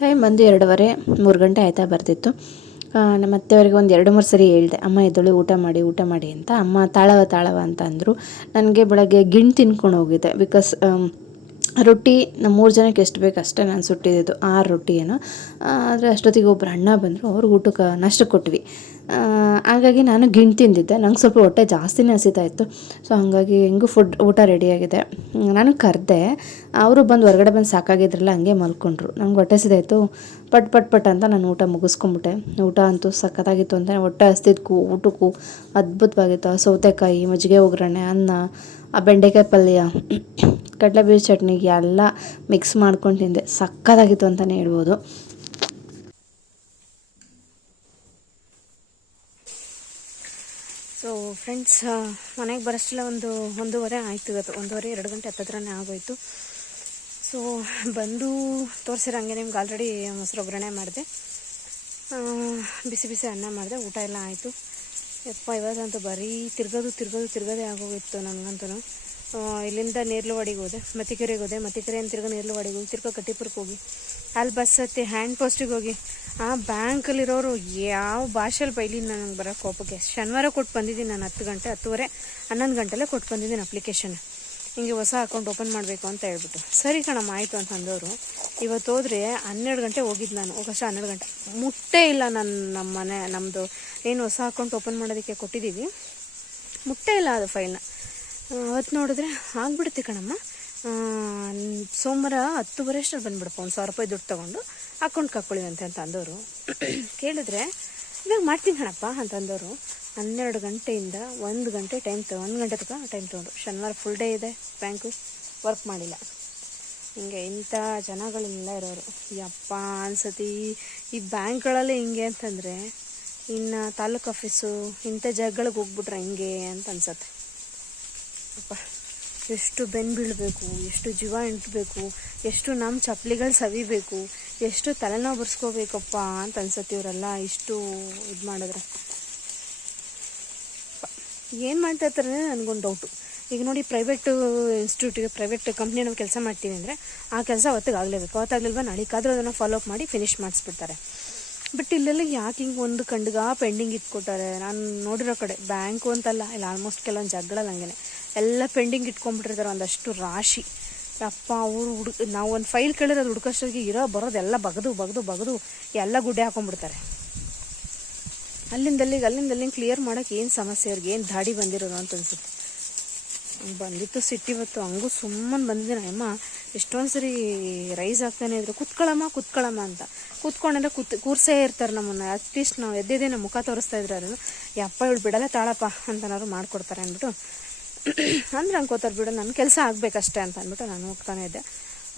ಟೈಮ್ ಬಂದು ಎರಡೂವರೆ, ಮೂರು ಗಂಟೆ ಆಯ್ತಾ ಬರ್ತಿತ್ತು. ನಮ್ಮ ಅತ್ತೆಯವರಿಗೆ ಒಂದು ಎರಡು ಮೂರು ಸರಿ ಹೇಳಿದೆ, ಅಮ್ಮ ಎದ್ದೊಳಿ, ಊಟ ಮಾಡಿ ಊಟ ಮಾಡಿ ಅಂತ. ಅಮ್ಮ ತಾಳವ ತಾಳವ ಅಂತ ಅಂದರು. ನನಗೆ ಬೆಳಗ್ಗೆ ಗಿಣ್ ತಿನ್ಕೊಂಡು ಹೋಗಿದ್ದೆ ಬಿಕಾಸ್ ರೊಟ್ಟಿ ನಮ್ಮ ಮೂರು ಜನಕ್ಕೆ ಎಷ್ಟು ಬೇಕು ಅಷ್ಟೇ ನಾನು ಸುಟ್ಟಿದ್ದು ಆರು ರೊಟ್ಟಿ ಆದರೆ ಅಷ್ಟೊತ್ತಿಗೆ ಒಬ್ಬರು ಅಣ್ಣ ಬಂದರು ಅವ್ರಿಗೆ ಊಟಕ್ಕೆ ನಷ್ಟ ಕೊಟ್ವಿ. ಹಾಗಾಗಿ ನಾನು ಗಿಣ್ ತಿಂದಿದ್ದೆ, ನಂಗೆ ಸ್ವಲ್ಪ ಹೊಟ್ಟೆ ಜಾಸ್ತಿನೇ ಹಸಿತಾ ಇತ್ತು. ಸೊ ಹಾಗಾಗಿ ಹೆಂಗೂ ಫುಡ್ ಊಟ ರೆಡಿಯಾಗಿದೆ ನಾನು ಕರೆದೆ, ಅವರು ಬಂದು ಹೊರಗಡೆ ಬಂದು ಸಾಕಾಗಿದ್ರಲ್ಲ, ಹಂಗೆ ಮಲ್ಕೊಂಡ್ರು. ನಂಗೆ ಹೊಟ್ಟೆ ಹಸಿದಾಯಿತು ಪಟ್ ಪಟ್ ಪಟ್ ಅಂತ ನಾನು ಊಟ ಮುಗಿಸ್ಕೊಂಬಿಟ್ಟೆ. ಊಟ ಅಂತೂ ಸಖತ್ತಾಗಿತ್ತು ಅಂತ ಹೊಟ್ಟೆ ಹಸ್ತಿದ್ಕು, ಊಟಕ್ಕೂ ಅದ್ಭುತವಾಗಿತ್ತು. ಸೌತೆಕಾಯಿ, ಮಜ್ಜಿಗೆ ಒಗ್ಗರಣೆ, ಅನ್ನ ಆ ಬೆಂಡೆಕಾಯಿ ಪಲ್ಯ, ಕಡಲೆಬೀಜ ಚಟ್ನಿಗೆ ಎಲ್ಲ ಮಿಕ್ಸ್ ಮಾಡ್ಕೊಂಡು ತಿಂದೆ. ಸಕ್ಕತ್ತಾಗಿತ್ತು ಅಂತಲೇ ಹೇಳ್ಬೋದು. ಸೊ ಫ್ರೆಂಡ್ಸ್ ಮನೆಗೆ ಬರೋಷ್ಟೆಲ್ಲ ಒಂದು ಒಂದೂವರೆ ಆಯಿತು ಇವತ್ತು. ಒಂದೂವರೆ, ಎರಡು ಗಂಟೆ ಹತ್ತತ್ರನೇ ಆಗೋಯ್ತು. ಸೊ ಬಂದು ತೋರಿಸಿರೋ ಹಂಗೆ ನಿಮ್ಗೆ ಆಲ್ರೆಡಿ ಮೊಸರು ಒಗ್ಗರಣೆ ಮಾಡಿದೆ. ಬಿಸಿ ಬಿಸಿ ಅನ್ನ ಮಾಡಿದೆ. ಊಟ ಎಲ್ಲ ಆಯಿತು. ಯಪ್ಪ, ಇವಾಗಂತೂ ಬರೀ ತಿರ್ಗೋದು ತಿರ್ಗೋದು, ತಿರ್ಗೋದೇ ಆಗೋಗಿತ್ತು ನನಗಂತೂ ಇಲ್ಲಿಂದ ನೇರ್ಲುವಾಡಿಗೆ ಹೋದೆ, ಮತ್ತಿಕೆರೆಗೆ ಹೋದೆ ಮತ್ತಿಕೆರೆಯಿಂದ ತಿರ್ಗೋ ನೇರ್ಲುವಾಡಿಗೆ ಹೋಗಿ, ತಿರ್ಗೋ ಕಟ್ಟಿಪುರಕ್ಕೆ ಹೋಗಿ. ಅಲ್ಲಿ ಬಸ್ ಹತ್ತಿ ಹ್ಯಾಂಡ್ ಪೋಸ್ಟಿಗೆ ಹೋಗಿ. ಆ ಬ್ಯಾಂಕಲ್ಲಿರೋರು ಯಾವ ಭಾಷೆಲಿ ಬೈಲಿ ನನಗೆ ಬರೋ ಕೋಪಕ್ಕೆ. ಶನಿವಾರ ಕೊಟ್ಟು ಬಂದಿದ್ದೀನಿ ನಾನು ಹತ್ತು ಗಂಟೆ, ಹತ್ತುವರೆ, ಹನ್ನೊಂದು ಗಂಟೆಲೆ ಕೊಟ್ಟು ಬಂದಿದ್ದೀನಿ ಅಪ್ಲಿಕೇಶನ್ ಹಿಂಗೆ ಹೊಸ ಅಕೌಂಟ್ ಓಪನ್ ಮಾಡಬೇಕು ಅಂತ ಹೇಳ್ಬಿಟ್ಟು. ಸರಿ ಕಣಮ್ಮ, ಆಯಿತು ಅಂತ ಅಂದವರು. ಇವತ್ತು ಹೋದ್ರೆ ಹನ್ನೆರಡು ಗಂಟೆ ಹೋಗಿದ್ದು ನಾನು. ಹೋಗಷ್ಟು ಹನ್ನೆರಡು ಗಂಟೆ. ಮುಟ್ಟೇ ಇಲ್ಲ ನನ್ನ ನಮ್ಮ ಮನೆ ನಮ್ಮದು ಏನು ಹೊಸ ಅಕೌಂಟ್ ಓಪನ್ ಮಾಡೋದಕ್ಕೆ ಕೊಟ್ಟಿದ್ದೀವಿ. ಮುಟ್ಟೇ ಇಲ್ಲ ಅದು ಫೈಲ್ನ ಅವತ್ತು ನೋಡಿದ್ರೆ ಆಗ್ಬಿಡುತ್ತೆ ಕಣಮ್ಮ. ಸೋಮವಾರ ಹತ್ತುವರೆ ಅಷ್ಟು ಬಂದ್ಬಿಡಪ್ಪ. ಒಂದು ಸಾವಿರ ರೂಪಾಯಿ ದುಡ್ಡು ತೊಗೊಂಡು ಅಕೌಂಟ್ ಹಾಕ್ಕೊಳ್ಳಿವಂತೆ ಅಂತ ಅಂದವರು. ಕೇಳಿದ್ರೆ, ಇವಾಗ ಮಾಡ್ತೀನಿ ಕಣಪ್ಪ ಅಂತ ಅಂದವರು. ಹನ್ನೆರಡು ಗಂಟೆಯಿಂದ ಒಂದು ಗಂಟೆ ಟೈಮ್ ತೊ, ಒಂದು ಗಂಟೆ ತನಕ ಟೈಮ್ ತೊಗೊಂಡು. ಶನಿವಾರ ಫುಲ್ ಡೇ ಇದೆ ಬ್ಯಾಂಕು ವರ್ಕ್ ಮಾಡಿಲ್ಲ. ಹಿಂಗೆ ಇಂಥ ಜನಗಳೆಲ್ಲ ಇರೋರು. ಯಪ್ಪ ಅನ್ಸತಿ, ಈ ಬ್ಯಾಂಕ್ಗಳಲ್ಲಿ ಹಿಂಗೆ ಅಂತಂದರೆ, ಇನ್ನು ತಾಲೂಕು ಆಫೀಸು ಇಂಥ ಜಾಗಗಳಿಗೆ ಹೋಗ್ಬಿಟ್ರೆ ಹಿಂಗೆ ಅಂತ ಅನ್ಸತ್ತೆ. ಅಪ್ಪ ಎಷ್ಟು ಬೆನ್ನು ಬೀಳಬೇಕು, ಎಷ್ಟು ಜೀವ ಇಂಟಬೇಕು ಎಷ್ಟು ನಮ್ಮ ಚಪ್ಪಲಿಗಳು ಸವಿಬೇಕು, ಎಷ್ಟು ತಲೆನೋವು ಬರ್ಸ್ಕೋಬೇಕಪ್ಪ ಅಂತ ಅನ್ಸತ್ತೆ ಇವರೆಲ್ಲ ಇಷ್ಟು ಇದು ಮಾಡಿದ್ರೆ. ಏನು ಮಾಡ್ತಾ ಇರ್ತಾರೆ ನನಗೊಂದು ಡೌಟು ಈಗ ನೋಡಿ ಪ್ರೈವೇಟ್ ಇನ್ಸ್ಟಿಟ್ಯೂಟಿಗೆ ಪ್ರೈವೇಟ್ ಕಂಪ್ನಿ ನಾವು ಕೆಲಸ ಮಾಡ್ತೀವಿ ಅಂದರೆ ಆ ಕೆಲಸ ಅವತ್ತಿಗೆ ಆಗಲೇಬೇಕು ಅವತ್ತಾಗಲಿಲ್ವ? ನಾಳೆಗಾದರೂ ಅದನ್ನು ಫಾಲೋ ಅಪ್ ಮಾಡಿ ಫಿನಿಷ್ ಮಾಡಿಸ್ಬಿಡ್ತಾರೆ. ಬಟ್ ಇಲ್ಲೆಲ್ಲ ಯಾಕೆ ಹಿಂಗೆ ಒಂದು ಕಂಡ್ಗ ಪೆಂಡಿಂಗ್ ಇಟ್ಕೊಟ್ಟಾರೆ ನಾನು ನೋಡಿರೋ ಕಡೆ ಬ್ಯಾಂಕು ಅಂತಲ್ಲ, ಇಲ್ಲ ಆಲ್ಮೋಸ್ಟ್ ಕೆಲವೊಂದು ಜಗಳಲ್ಲ ಹಂಗೆ ಎಲ್ಲ ಪೆಂಡಿಂಗ್ ಇಟ್ಕೊಂಡ್ಬಿಟ್ಟಿರ್ತಾರೆ, ಒಂದಷ್ಟು ರಾಶಿ. ಅಪ್ಪ ಅವರು ಹುಡುಗ ನಾವು ಒಂದು ಫೈಲ್ ಕೇಳಿದ್ರೆ ಅದು ಹುಡುಕಷ್ಟೊತ್ತಿಗೆ ಇರೋ ಬರೋದೆಲ್ಲ ಬಗದು ಬಗದು ಬಗದು ಎಲ್ಲ ಗುಡ್ಡೆ ಹಾಕೊಂಡ್ಬಿಡ್ತಾರೆ. ಅಲ್ಲಿಂದ ಅಲ್ಲಿಗೆ ಅಲ್ಲಿಂದ ಕ್ಲಿಯರ್ ಮಾಡೋಕೆ ಏನು ಸಮಸ್ಯೆ, ಅವ್ರಿಗೆ ಏನು ದಾಡಿ ಬಂದಿರೋದು ಅಂತ ಅನ್ಸುತ್ತೆ. ಬಂದಿತ್ತು ಸಿಟ್ಟು ಇವತ್ತು, ಹಂಗೂ ಸುಮ್ಮನೆ ಬಂದಿದ್ದೀನಿ. ಅಮ್ಮ, ಎಷ್ಟೊಂದು ಸರಿ ರೈಸ್ ಆಗ್ತಾನೆ ಇದ್ರು. ಕುತ್ಕೊಳ್ಳಮ್ಮ ಕುತ್ಕೊಳ್ಳಮ್ಮ ಅಂತ. ಕೂತ್ಕೊಂಡ್ರೆ ಕೂತ್ ಕೂರ್ಸೇ ಇರ್ತಾರೆ ನಮ್ಮನ್ನು. ಅಟ್ಲೀಸ್ಟ್ ನಾವು ಎದ್ದಿದ್ದೇ ನಮ್ಮ ಮುಖ ತೋರಿಸ್ತಾ ಇದ್ರೆ ಅದನ್ನು ಯಪ್ಪ ಇವಳು ಬಿಡಲ್ಲ ತಾಳಪ್ಪ ಅಂತನಾದ್ರು ಮಾಡ್ಕೊಡ್ತಾರೆ ಅಂದ್ಬಿಟ್ಟು. ಅಂದ್ರೆ ಅನ್ಕೋತಾರೆ ಬಿಡು ನನ್ನ ಕೆಲಸ ಆಗಬೇಕಷ್ಟೇ ಅಂತ ಅಂದ್ಬಿಟ್ಟು ನಾನು ಹೋಗ್ತಾನೆ ಇದ್ದೆ.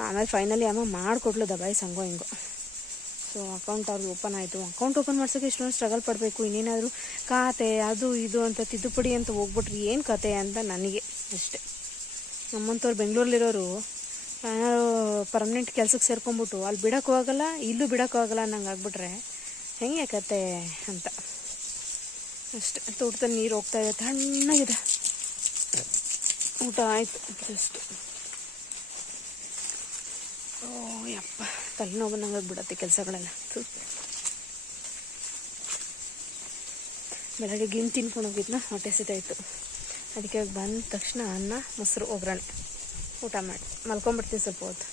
ಆಮೇಲೆ ಫೈನಲಿ ಅಮ್ಮ ಮಾಡಿಕೊಡ್ಲು ದಬಾಯಿಸ್ ಹಂಗೋ ಹಿಂಗೋ. ಸೊ ಅಕೌಂಟ್ ಅವ್ರಿಗೆ ಓಪನ್ ಆಯಿತು. ಅಕೌಂಟ್ ಓಪನ್ ಮಾಡ್ಸೋಕೆ ಇಷ್ಟೊಂದು ಸ್ಟ್ರಗಲ್ ಪಡಬೇಕು. ಇನ್ನೇನಾದರೂ ಖಾತೆ, ಅದು ಇದು ಅಂತ ತಿದ್ದುಪಡಿ ಅಂತ ಹೋಗ್ಬಿಟ್ರಿ ಏನು ಕತೆ ಅಂತ ನನಗೆ ಅಷ್ಟೆ. ನಮ್ಮಂಥವ್ರು ಬೆಂಗಳೂರಲ್ಲಿರೋರು ಪರ್ಮನೆಂಟ್ ಕೆಲಸಕ್ಕೆ ಸೇರ್ಕೊಂಬಿಟ್ಟು ಅಲ್ಲಿ ಬಿಡೋಕ್ಕೂ ಆಗಲ್ಲ, ಇಲ್ಲೂ ಬಿಡೋಕ್ಕೂ ಆಗಲ್ಲ ಅನ್ನಂಗೆ ಆಗ್ಬಿಟ್ರೆ ಹೆಂಗೆ ಕತೆ ಅಂತ. ಅಷ್ಟೆ. ತೋಟದಲ್ಲಿ ನೀರು ಹೋಗ್ತಾ ಇದೆ, ತಣ್ಣಗಿದೆ. ಊಟ ಆಯಿತು ಜಸ್ಟ್ ಓ ಯಪ್ಪ. ತಲೆನೋವು ನಂಗೆ ಬಿಡತ್ತೆ ಕೆಲಸಗಳೆಲ್ಲ. ಬೆಳಗ್ಗೆ ಗಿನ್ ತಿನ್ಕೊಂಡು ಹೋಗಿದ್ನ, ಹೊಟ್ಟೆ ಸಿತಾಯಿತ್ತು ಅದಕ್ಕೆ ಬಂದ ತಕ್ಷಣ ಅನ್ನ, ಮೊಸರು, ಒಗ್ಗರಣೆ. ಊಟ ಮಾಡಿ. ಮಲ್ಕೊಂಬಿಡ್ತೀನಿ ಸ್ವಲ್ಪ ಹೊತ್ತು.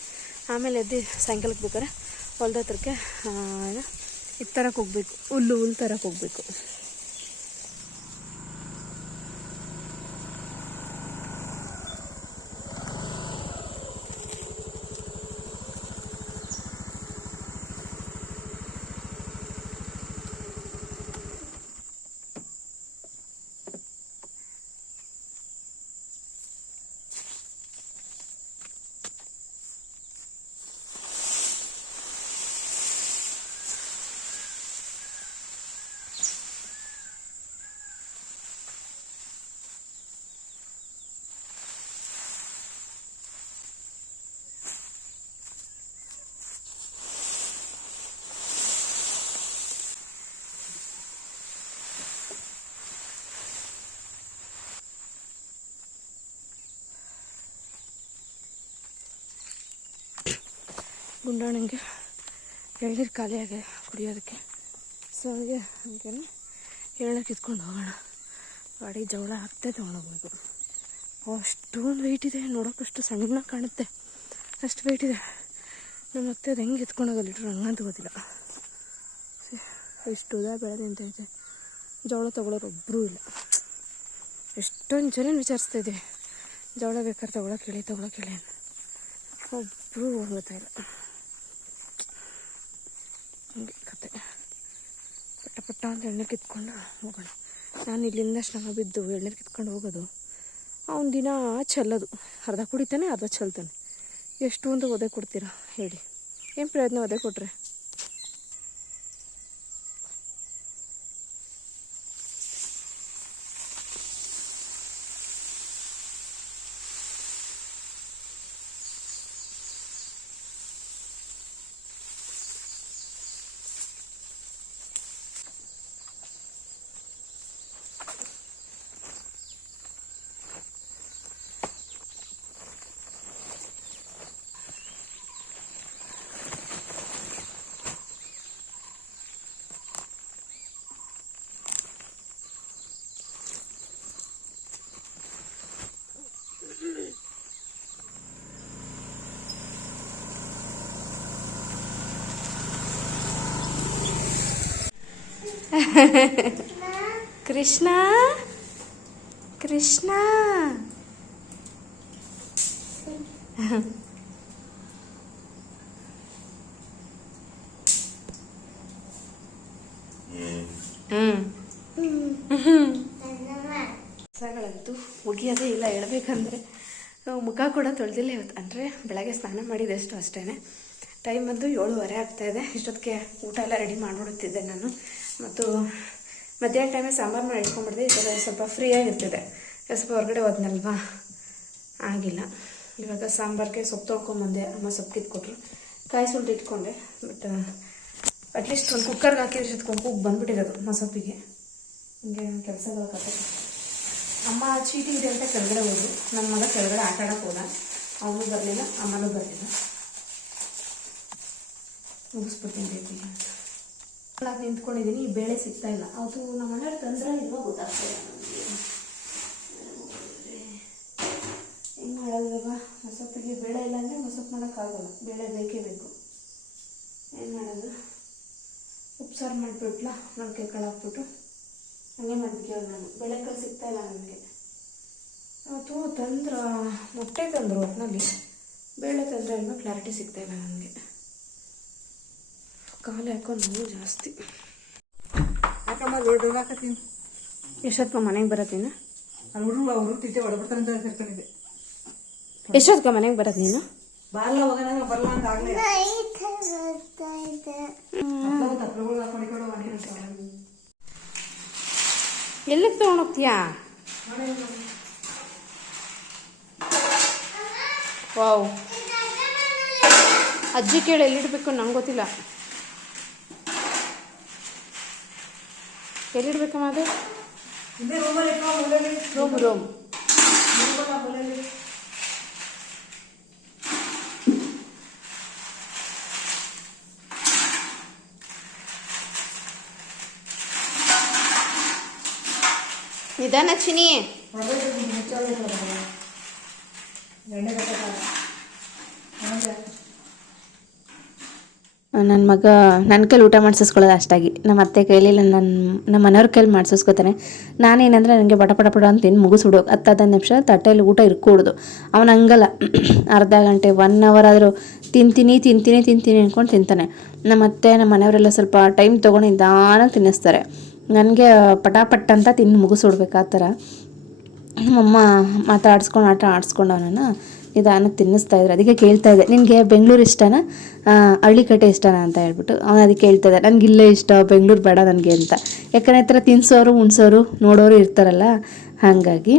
ಆಮೇಲೆ ಎದ್ದು ಸಾಯಂಕಾಲಕ್ಕೆ ಬೇಕಾದ್ರೆ ಹೊಲ್ದ ಹತ್ರಕ್ಕೆ ಇದು ತರಕ್ಕೆ ಹೋಗ್ಬೇಕು. ಹುಲ್ಲು ಹುಲ್ಲು ಥರಕ್ಕೆ ಹೋಗ್ಬೇಕು. ಗುಂಡಾಣಂಗೆ ಎಳ್ನೀರು ಖಾಲಿಯಾಗಿದೆ ಕುಡಿಯೋದಕ್ಕೆ. ಸೊ ಹಾಗೆ ಹಂಗೆ ಎಳ್ನೀರು ಕಿತ್ಕೊಂಡು ಹೋಗೋಣ. ಗಾಡಿ ಜವಳ ಹಾಕ್ತೇ ತೊಗೊಂಡೋಗ್ಬೇಕು. ಅಷ್ಟೊಂದು ವೆಯ್ಟ್ ಇದೆ. ನೋಡೋಕ್ಕಷ್ಟು ಸಣ್ಣಗೆ ಕಾಣುತ್ತೆ. ಅಷ್ಟು ವೆಯ್ಟ್ ಇದೆ. ನಮ್ಮ ಅತ್ತೆ ಅದು ಹೆಂಗೆ ಎತ್ಕೊಂಡು ಹೋಗಲ್ಲ ಇಟ್ರು ಹಂಗಂತ ಗೊತ್ತಿಲ್ಲ. ಎಷ್ಟು ಉದಾ ಬೆಳೆದು ಐತೆ? ಜವಳ ತೊಗೊಳೋರು ಒಬ್ಬರೂ ಇಲ್ಲ. ಎಷ್ಟೊಂದು ಜನ ವಿಚಾರಿಸ್ತಾ ಇದ್ದೀವಿ. ಜವಳ ಬೇಕಾದ್ರೆ ತೊಗೊಳಕ್ಕೆ ಹೇಳಿ ತೊಗೊಳಕ್ಕೆ ಹೇಳಿ ಅಂತ. ಒಬ್ಬರೂ ಗೊತ್ತಾಯಿಲ್ಲ ಹಂಗೆ ಕತೆ ಪಟ್ಟ ಅಂತ ಎಣ್ಣೆ ಕಿತ್ಕೊಂಡು ಹೋಗೋಣ. ನಾನು ಇಲ್ಲಿಂದ ಸ್ನಾನ ಬಿದ್ದು ಎಣ್ಣೆ ಕಿತ್ಕೊಂಡು ಹೋಗೋದು. ಅವ್ನು ದಿನ ಚೆಲ್ಲೋದು ಅರ್ಧ ಕುಡಿತಾನೆ, ಅರ್ಧ ಚೆಲ್ತಾನೆ ಎಷ್ಟು ಅಂತ ಒದೆ ಕೊಡ್ತೀರಾ ಹೇಳಿ. ಏನು ಪ್ರಯತ್ನ ಒದೆ ಕೊಟ್ರೆ? ಕೃಷ್ಣ? ಕೃಷ್ಣ? ಸಗಳಂತೂ ಮುಗಿಯೋದೇ ಇಲ್ಲ ಹೇಳ್ಬೇಕಂದ್ರೆ ಮುಖ ಕೂಡ ತೊಳೆದಿಲ್ಲ ಇವತ್ತು. ಅಂದರೆ ಬೆಳಗ್ಗೆ ಸ್ನಾನ ಮಾಡಿದೆ ಅಷ್ಟು ಟೈಮ್ ಬಂದು ಏಳುವರೆ ಇದೆ. ಇಷ್ಟೊತ್ತಿಗೆ ಊಟ ಎಲ್ಲ ರೆಡಿ ಮಾಡಿಬಿಡುತ್ತಿದ್ದೆ ನಾನು. ಮತ್ತು ಮಧ್ಯಾಹ್ನ ಟೈಮೇ ಸಾಂಬಾರು ಮಾಡಿ ಇಟ್ಕೊಂಡ್ಬಿಡ್ದೆ ಥರ ಸ್ವಲ್ಪ ಫ್ರೀ ಆಗಿರ್ತದೆ ಸ್ವಲ್ಪ ಹೊರಗಡೆ ಹೋದ್ನಲ್ವಾ? ಆಗಿಲ್ಲ. ಇವಾಗ ಸಾಂಬಾರಿಗೆ ಸೊಪ್ಪು ತೊಳ್ಕೊಂಬಂದೆ, ಅಮ್ಮ ಸೊಪ್ಪು ಕಿತ್ಕೊಟ್ರು. ಕಾಯಿ ಸುಲ್ದು ಇಟ್ಕೊಂಡೆ ಬಟ್ ಅಟ್ಲೀಸ್ಟ್ ಒಂದು ಕುಕ್ಕರ್ಗೆ ಹಾಕಿದ್ರೆ ಜೊತೆ ಕೂಗ್ ಅಮ್ಮ ಸೊಪ್ಪಿಗೆ. ಹಿಂಗೆ ಕೆಲಸಗಳ ಕತೆ ಅಮ್ಮ ಚೀಟಿ ಇದೆ ಅಂತ ಕೆಳಗಡೆ ಹೋದ್ರು. ನನ್ನ ಮಗ ಕೆಳಗಡೆ ಆಟ ಆಡಕ್ಕೆ ಹೋದ. ಅವನು ಬರಲಿಲ್ಲ, ಅಮ್ಮನೂ ಬರಲಿಲ್ಲ. ಬೇಬಿಗೆ ನಾನು ನಿಂತ್ಕೊಂಡಿದ್ದೀನಿ ಈ ಬೇಳೆ ಸಿಗ್ತಾ ಇಲ್ಲ. ಅದು ನಮ್ಮ ಮನೆಯವ್ರು ತಂದ್ರೆ ಇಲ್ವೋ ಗೊತ್ತಾಗ್ತಾ ಇಲ್ಲ ನನಗೆ ಹೆಂಗೆ ಮಾಡೋದು ಇವಾಗ? ಬೇಳೆ ಇಲ್ಲ ಅಂದರೆ ಮಸೊಪ್ಪು ಮಾಡೋಕ್ಕಾಗಲ್ಲ ಬೇಳೆ ಬೇಕೇ ಬೇಕು. ಏನು ಮಾಡೋದು? ಉಪ್ಸಾರು ಮಾಡಿಬಿಟ್ಲ? ಮೊಳಕೆ ಕಾಳು ಹಾಕ್ಬಿಟ್ಟು. ಹಂಗೆ ಮಾಡಿಬಿಟ್ಟು ನಾನು. ಬೆಳೆಕಾಳು ಸಿಗ್ತಾ ಇಲ್ಲ ನನಗೆ ಅವತ್ತು ತಂದ್ರ ಮೊಟ್ಟೆ ತಂದರು ಒಟ್ಟಿನಲ್ಲಿ ಬೇಳೆ ತಂದ್ರೆ ಇನ್ನೂ ಕ್ಲಾರಿಟಿ ಸಿಗ್ತಾ ಇಲ್ಲ ನನಗೆ ಕಾಲು ಯಾಕೋ ನೋವು ಜಾಸ್ತಿ. ಯಾಕಮ್ಮ ದೊಡ್ಡ ಹಾಕತ್ತೀನಿ ಎಷ್ಟೊತ್ಕ ಮನೆಗೆ ಬರತ್ತೀನ? ಯಶೋತ್ಕ ಹುಡುಗ ಅವರು ತಿಂತೆ ಹೊಡಬಿಡ್ತಾರೆ ಅಂತ ಸೇರ್ಕೊಂಡಿದ್ದೆ ಎಷ್ಟೊತ್ಕ ಮನೆಗೆ ಬರತ್ ನೀನು? ಹೋಗೋಣ ಬರಲ್ಲ ಅಂತ ಆಗ್ಲೇ. ಎಲ್ಲಿಗೆ ತೊಗೊಂಡೋಗ್ತೀಯಾ ವಾವ್. ಅಜ್ಜಿ ಕೇಳಿ ಎಲ್ಲಿಡ್ಬೇಕು ನಂಗೆ ಗೊತ್ತಿಲ್ಲ. ಎಲ್ಲಿಡ್ಬೇಕಮ್ಮ ಅದು ರೂಮ್ ರೋಮ್ ನಿಧಾನ ಚಿನಿ. ಎಣ್ಣೆ ಬೇಕಾಗಲ್ಲ ಆಮೇಲೆ ನನ್ನ ಮಗ ನನ್ನ ಕೈಲಿ ಊಟ ಮಾಡಿಸಿಸ್ಕೊಳ್ಳೋದು ಅಷ್ಟಾಗಿ. ನಮ್ಮ ಅತ್ತೆ ಕೈಲಿ ಇಲ್ಲ, ನನ್ನ ನಮ್ಮ ಮನೆಯವ್ರ ಕೈಲಿ ಮಾಡಿಸಿಸ್ಕೊತಾನೆ. ನಾನೇನಂದರೆ ನನಗೆ ಪಟ ಪಟ ಪಟ ಅಂತ ತಿಂದು ಮುಗಿಸ್ಬಿಡು. ಹತ್ತು ಹದಿನೈದು ನಿಮಿಷ ತಟ್ಟೆಯಲ್ಲಿ ಊಟ ಇರ್ಕೂಡ್ದು. ಅವನು ಹಂಗಲ್ಲ. ಅರ್ಧ ಗಂಟೆ ಒನ್ ಅವರ್ ಆದರೂ ತಿಂತೀನಿ ತಿಂತೀನಿ ತಿಂತೀನಿ ಅಂದ್ಕೊಂಡು ತಿಂತಾನೆ. ನಮ್ಮ ಅತ್ತೆ, ನಮ್ಮ ಮನೆಯವರೆಲ್ಲ ಸ್ವಲ್ಪ ಟೈಮ್ ತೊಗೊಂಡು ನಿಧಾನಕ್ಕೆ ತಿನ್ನಿಸ್ತಾರೆ. ನನಗೆ ಪಟಾಪಟ್ ಅಂತ ತಿಂದು ಮುಗಿಸ್ಬಿಡ್ಬೇಕು ಆ ಥರ. ನಮ್ಮಮ್ಮ ಮಾತಾಡಿಸ್ಕೊಂಡು, ಆಟ ಆಡಿಸ್ಕೊಂಡು ಅವನನ್ನು ನಿಧಾನಕ್ಕೆ ತಿನ್ನಿಸ್ತಾ ಇದ್ರು ಅದಕ್ಕೆ ಕೇಳ್ತಾ ಇದ್ದೆ. ನಿನಗೆ ಬೆಂಗಳೂರು ಇಷ್ಟನಾ? ಹಳ್ಳಿಕಟ್ಟೆ ಇಷ್ಟನಾ ಅಂತ ಹೇಳ್ಬಿಟ್ಟು. ಅವನು ಅದಕ್ಕೆ ಕೇಳ್ತಾ ಇದ್ದೆ. ನನಗೆ ಇಲ್ಲೇ ಇಷ್ಟ, ಬೆಂಗಳೂರು ಬೇಡ ನನಗೆ ಅಂತ. ಯಾಕಂದರೆ ಈ ಥರ ತಿನ್ನಿಸೋರು ಉಣ್ಸೋರು, ನೋಡೋರು ಇರ್ತಾರಲ್ಲ? ಹಾಗಾಗಿ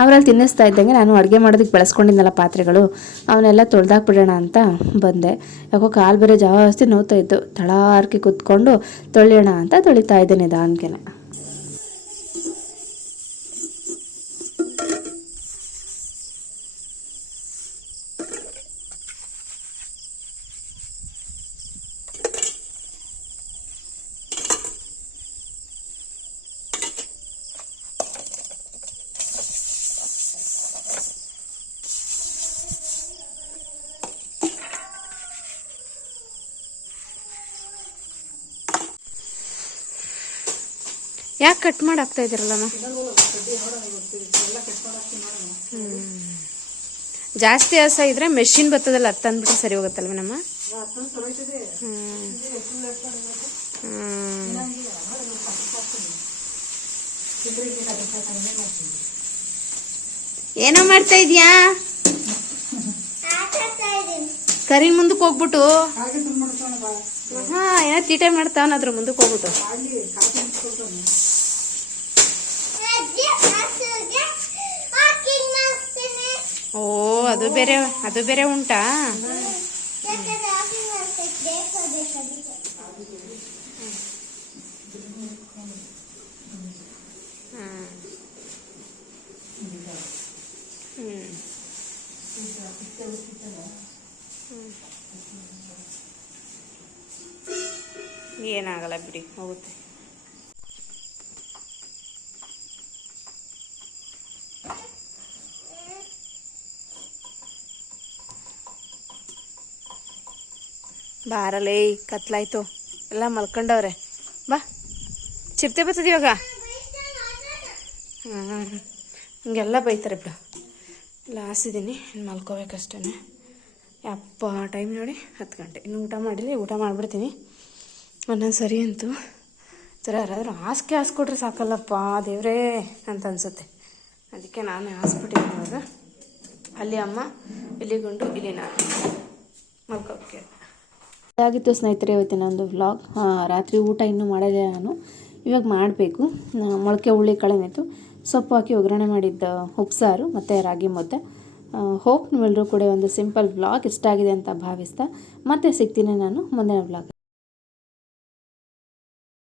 ಅವರಲ್ಲಿ ತಿನ್ನಿಸ್ತಾ ಇದ್ದಂಗೆ ನಾನು ಅಡುಗೆ ಮಾಡೋದಕ್ಕೆ ಬಳಸ್ಕೊಂಡಿದ್ದೆಲ್ಲ ಪಾತ್ರೆಗಳು. ಅವನ್ನೆಲ್ಲ ತೊಳ್ದಾಕ್ಬಿಡೋಣ ಅಂತ ಬಂದೆ. ಯಾಕೋ ಕಾಲು ಬೇರೆ ಜಾಸ್ತಿ ನೋವ್ತಾ ಇತ್ತು. ತಳಾರ್ಕೆ ಕೂತ್ಕೊಂಡು ತೊಳೆಯೋಣ ಅಂತ ತೊಳಿತಾ ಇದ್ದೆ ನಿಧಾನಕ್ಕೆ ಕಟ್ ಮಾಡಿ ಹಾಕ್ತಾ ಇದ್ದೀರಲ್ಲಮ್ಮ ಜಾಸ್ತಿ ಹಸ ಇದ್ರೆ ಮೆಷಿನ್ ಬರ್ತದಲ್ಲ ಹತ್ತಂದ್ಬಿಟ್ಟು ಸರಿ ಸರಿ ಹೋಗುತ್ತಲ್ವೇನಮ್ಮ ಏನೋ ಮಾಡ್ತಾ ಇದೀಯಾ? ಕರಿನ್ ಮುಂದಕ್ಕೆ ಹೋಗ್ಬಿಟ್ಟು. ಹಾ, ಏನೋ ತೀಟೆ ಮಾಡ್ತಾವನ ಅದ್ರ ಮುಂದಕ್ಕೆ ಹೋಗ್ಬಿಟ್ಟು. ಓ ಅದು ಬೇರೆ ಅದು ಬೇರೆ ಉಂಟಾ? ಏನಾಗಲ್ಲ ಬಿಡಿ ಹೋಗುತ್ತೆ. ಬಾರಲೇ, ಕತ್ಲಾಯ್ತು. ಎಲ್ಲ ಮಲ್ಕೊಂಡವ್ರೆ. ಬಾ. ಚಿರತೆ ಬರ್ತದೆ ಇವಾಗ. ಹಿಂಗೆಲ್ಲ ಬೈತಾರೆ ಬಿಡು. ಎಲ್ಲ ಹಾಸಿದ್ದೀನಿ ಇನ್ನು ಮಲ್ಕೋಬೇಕಷ್ಟೇ ಯಪ್ಪ ಟೈಮ್ ನೋಡಿ ಹತ್ತು ಗಂಟೆ. ಇನ್ನು ಊಟ ಮಾಡಿಲ್ಲ, ಊಟ ಮಾಡಿಬಿಡ್ತೀನಿ. ಒಂದೊಂದು ಸರಿ ಅಂತೂ. ಥರ ಯಾರಾದರೂ ಹಾಸಿಗೆ ಹಾಸ್ಕೊಟ್ರೆ ಸಾಕಲ್ಲಪ್ಪ, ದೇವ್ರೇ ಅಂತ ಅನಿಸುತ್ತೆ. ಅದಕ್ಕೆ ನಾನೇ ಹಾಸ್ಬಿಟ್ಟಿದ್ದೀನಿ ಇವಾಗ ಅಲ್ಲಿ ಅಮ್ಮ, ಇಲ್ಲಿ ಗುಂಡು, ಇಲ್ಲಿ ನಾನು. ಮಲ್ಕೋಕ್ಕೆ ಆಗಿತ್ತು ಸ್ನೇಹಿತರೆ ಇವತ್ತಿನ ಒಂದು ವ್ಲಾಗ್ ರಾತ್ರಿ ಊಟ ಇನ್ನೂ ಮಾಡಿಲ್ಲ ನಾನು. ಇವಾಗ ಮಾಡಬೇಕು. ಮೊಳಕೆ ಹುಳಿ ಕಳೆನಿತ್ತು ಸೊಪ್ಪು ಹಾಕಿ ಒಗ್ಗರಣೆ ಮಾಡಿದ್ದ ಉಪ್ಸಾರು ಮತ್ತು ರಾಗಿ ಮುದ್ದೆ. ಹೋಪ್ ನೀವೆಲ್ಲರೂ ಕೂಡ ಒಂದು ಸಿಂಪಲ್ ವ್ಲಾಗ್ ಇಷ್ಟ ಆಗಿದೆ ಅಂತ ಭಾವಿಸ್ತಾ ಮತ್ತೆ ಸಿಗ್ತೀನಿ ನಾನು ಮುಂದಿನ ವ್ಲಾಗ್